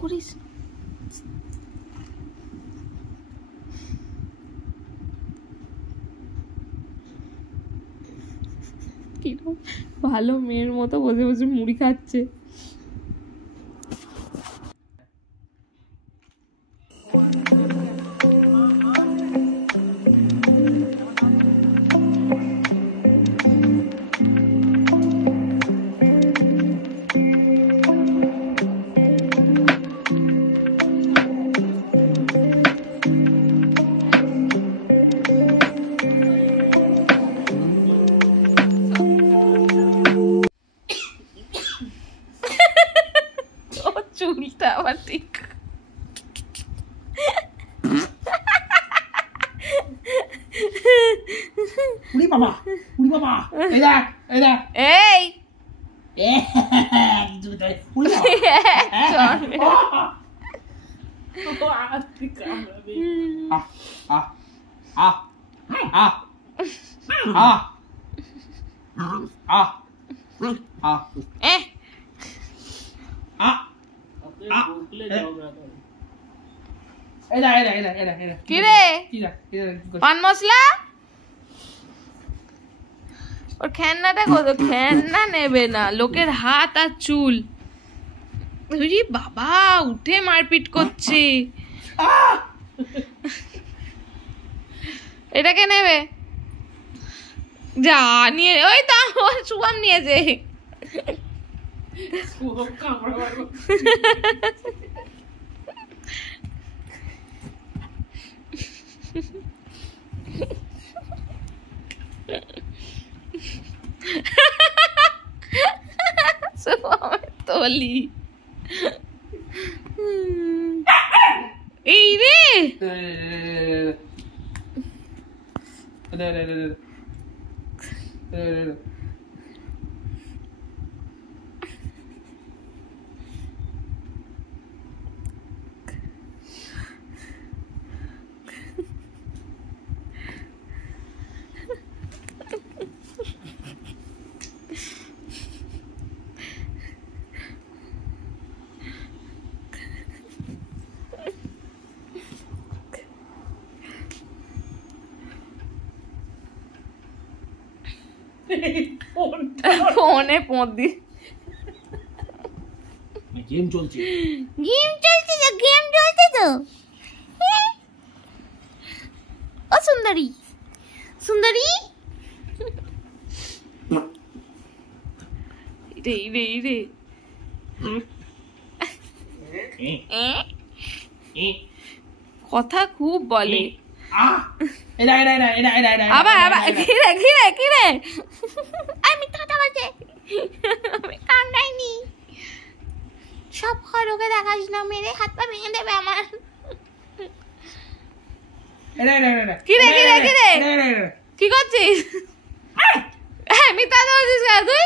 করিস ভালো মেয়ের মতো বসে বসে মুড়ি খাচ্ছে। চুলটা আবার ঠিক উড়ি বাবা এই দেখ এই উড়ি পান মশলা ওর খেলনাটা কত খেলনা নেবে না, লোকের হাত আর চুল। বাবা উঠে মারপিট করছে। এটাকে নেবে যা নিয়ে, ওই তো শুভম নিয়েছে। তলি এই রে ফোনে পদি গেম চলছে তো ও সুন্দরী রে কথা খুব বলে। আবার ঘিরে আমি কামড়াইনি, সব খরকে দেখাস না, মেরে হাত পা ভেঙে দেবে আমার। কিরে কি করছিস? মিথ্যা বলছিস তুই?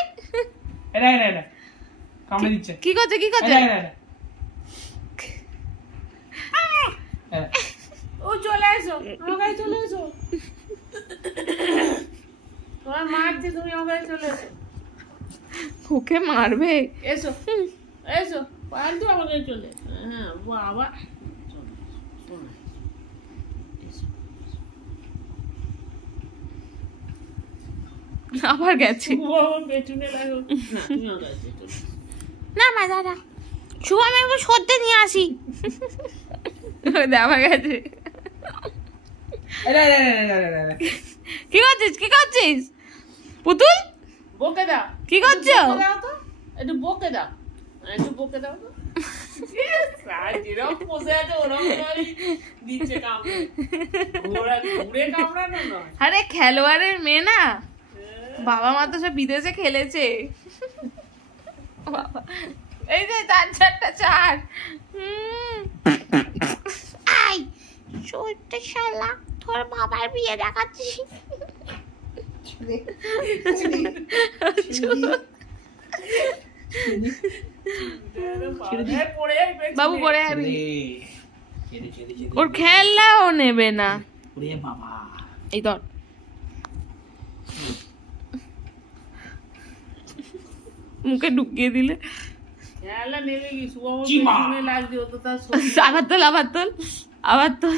কি করছে ও চলে এসো, আমাকে চলে এসো, তোমার মারছে, তুমি আমাকে চলে এসো। ওকে মারবে? এসো পাল্টু আমাকে চলে। হ্যাঁ বাবা আবার গেছে পেছনে লাগো না মা দাদা শুভ আমি একবার সত্যি নিয়ে আসি। আবার গেছে। কি করছিস পুতুল? বকে দাও। কি করছো? একটু বকে দাও তো। আরে খেলোয়াড়ের মেয়ে না, বাবা মা তো সব বিদেশে খেলেছে। এই যে 4 আই ছোট্ট শালা, তোর বাবার বিয়ে দেখাচ্ছিস। বাবু পড়ে যাবি, ওর খেলনাও নেবে না। এই ধর মুখে ঢুকিয়ে দিলে খেলা নেমে গেছি ও আমার চিমা। পেছনে লাগছে ও তো তার শরীর আবার তোল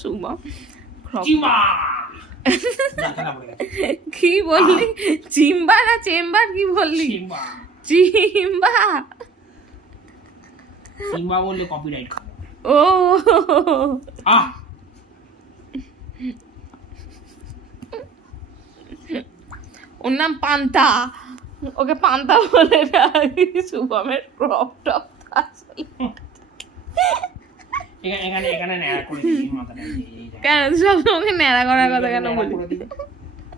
শুভম চিমা ডাকাটা পড়ে গেছে কি বললি চিম্বা না চেম্বার কি বললি চিমা চিম্বা চিমা বললে কপিরাইট খাবো ও আহ ওর নাম পান্তা ওকে পান্তা বলে ডাকি শুভমের ক্রপ টপ আসলে এখানে এখানে নেড়া করে দিই মাথাটা এই দেখ কেন সব ওকে ন্যাড়া করার কথা কেন নেড়া বলি করে দিই।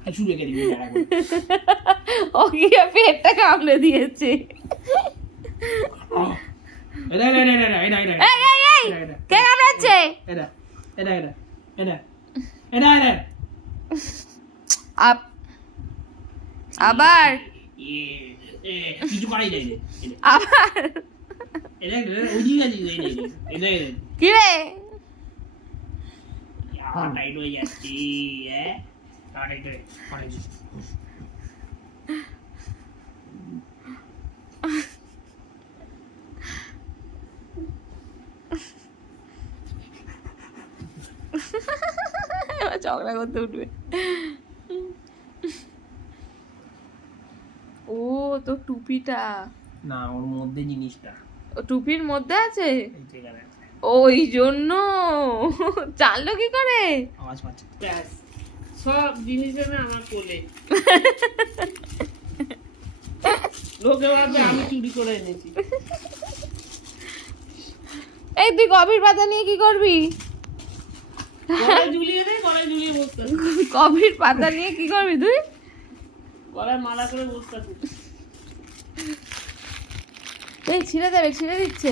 কিছু রেখে দিবি নেড়া করে ও গিয়ে পেটটা কামড়ে দিয়েছে আহ। এটা এটা এটা এটা এটা এটা এই এই এই কে কামড়াচ্ছে এটা এটা এটা এটা এটা এটা আবার কিছু করাই যায় না আবার এটা ওই আছে এটা এটা কি রে টাইট হয়ে যাচ্ছে হ্যাঁ টাইট হয়ে পড়েছি এবার ঝগড়া করতে উঠবে ও তো টুপিটা না ওর মধ্যে জিনিসটা ও টুপির মধ্যে আছে এই জায়গায় আছে। ওই জন্য জানলো কি করে আওয়াজ পাচ্ছে ব্যাস সব জিনিস আমি আমার কোলে লোকে ভাববে আমি চুরি করে এনেছি এই তুই কবির পাতা নিয়ে কি করবি গলায় ঝুলিয়ে দে গলায় ঝুলিয়ে বসতে কবির পাতা নিয়ে কি করবি তুই গলায় মালা করে বসতে এই ছিঁড়ে দিচ্ছে